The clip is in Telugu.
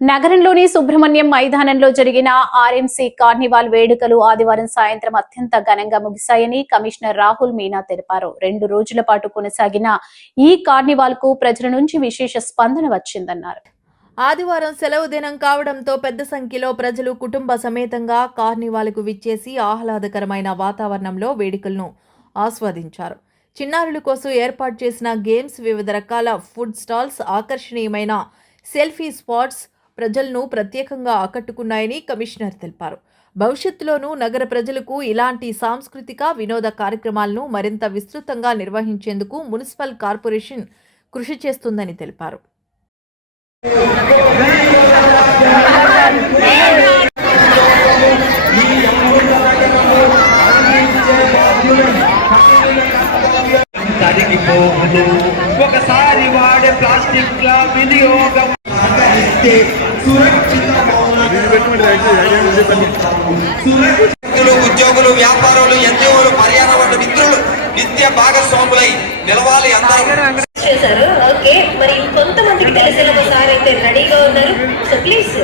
నగరంలోని సుబ్రహ్మణ్యం మైదానంలో జరిగిన ఆర్ఎంసీ కార్నివాల్ వేడుకలు ఆదివారం సాయంత్రం అత్యంత ఘనంగా ముగిశాయని కమిషనర్ రాహుల్ మీనా తెలిపారు. 2 రోజుల పాటు కొనసాగిన ఈ కార్నివాల్ కు ప్రజల నుంచి విశేష స్పందన వచ్చిందన్నారు. ఆదివారం సెలవు దినం కావడంతో పెద్ద సంఖ్యలో ప్రజలు కుటుంబ సమేతంగా కార్నివాల్కు విచ్చేసి ఆహ్లాదకరమైన వాతావరణంలో వేడుకలను ఆస్వాదించారు. చిన్నారుల కోసం ఏర్పాటు చేసిన గేమ్స్, వివిధ రకాల ఫుడ్ స్టాల్స్, ఆకర్షణీయమైన సెల్ఫీ స్పాట్స్ ప్రజలను ప్రత్యేకంగా ఆకట్టుకున్నాయని కమిషనర్ తెలిపారు. భవిష్యత్తులోనూ నగర ప్రజలకు ఇలాంటి సాంస్కృతిక వినోద కార్యక్రమాలను మరింత విస్తృతంగా నిర్వహించేందుకు మున్సిపల్ కార్పొరేషన్ కృషి చేస్తుందని తెలిపారు. ఒకసారి వాడే ప్లాస్టిక్ వినియోగం ఉద్యోగులు, వ్యాపారులు, ఎన్జిఓలు, పర్యావరణ మిత్రులు నిత్య భాగస్వాములై నిలవాలి. అందరూ చేశారు. ఓకే, మరి కొంతమందికి తెలిసిన ఒకసారి అయితే రెడీగా ఉన్నారు. So please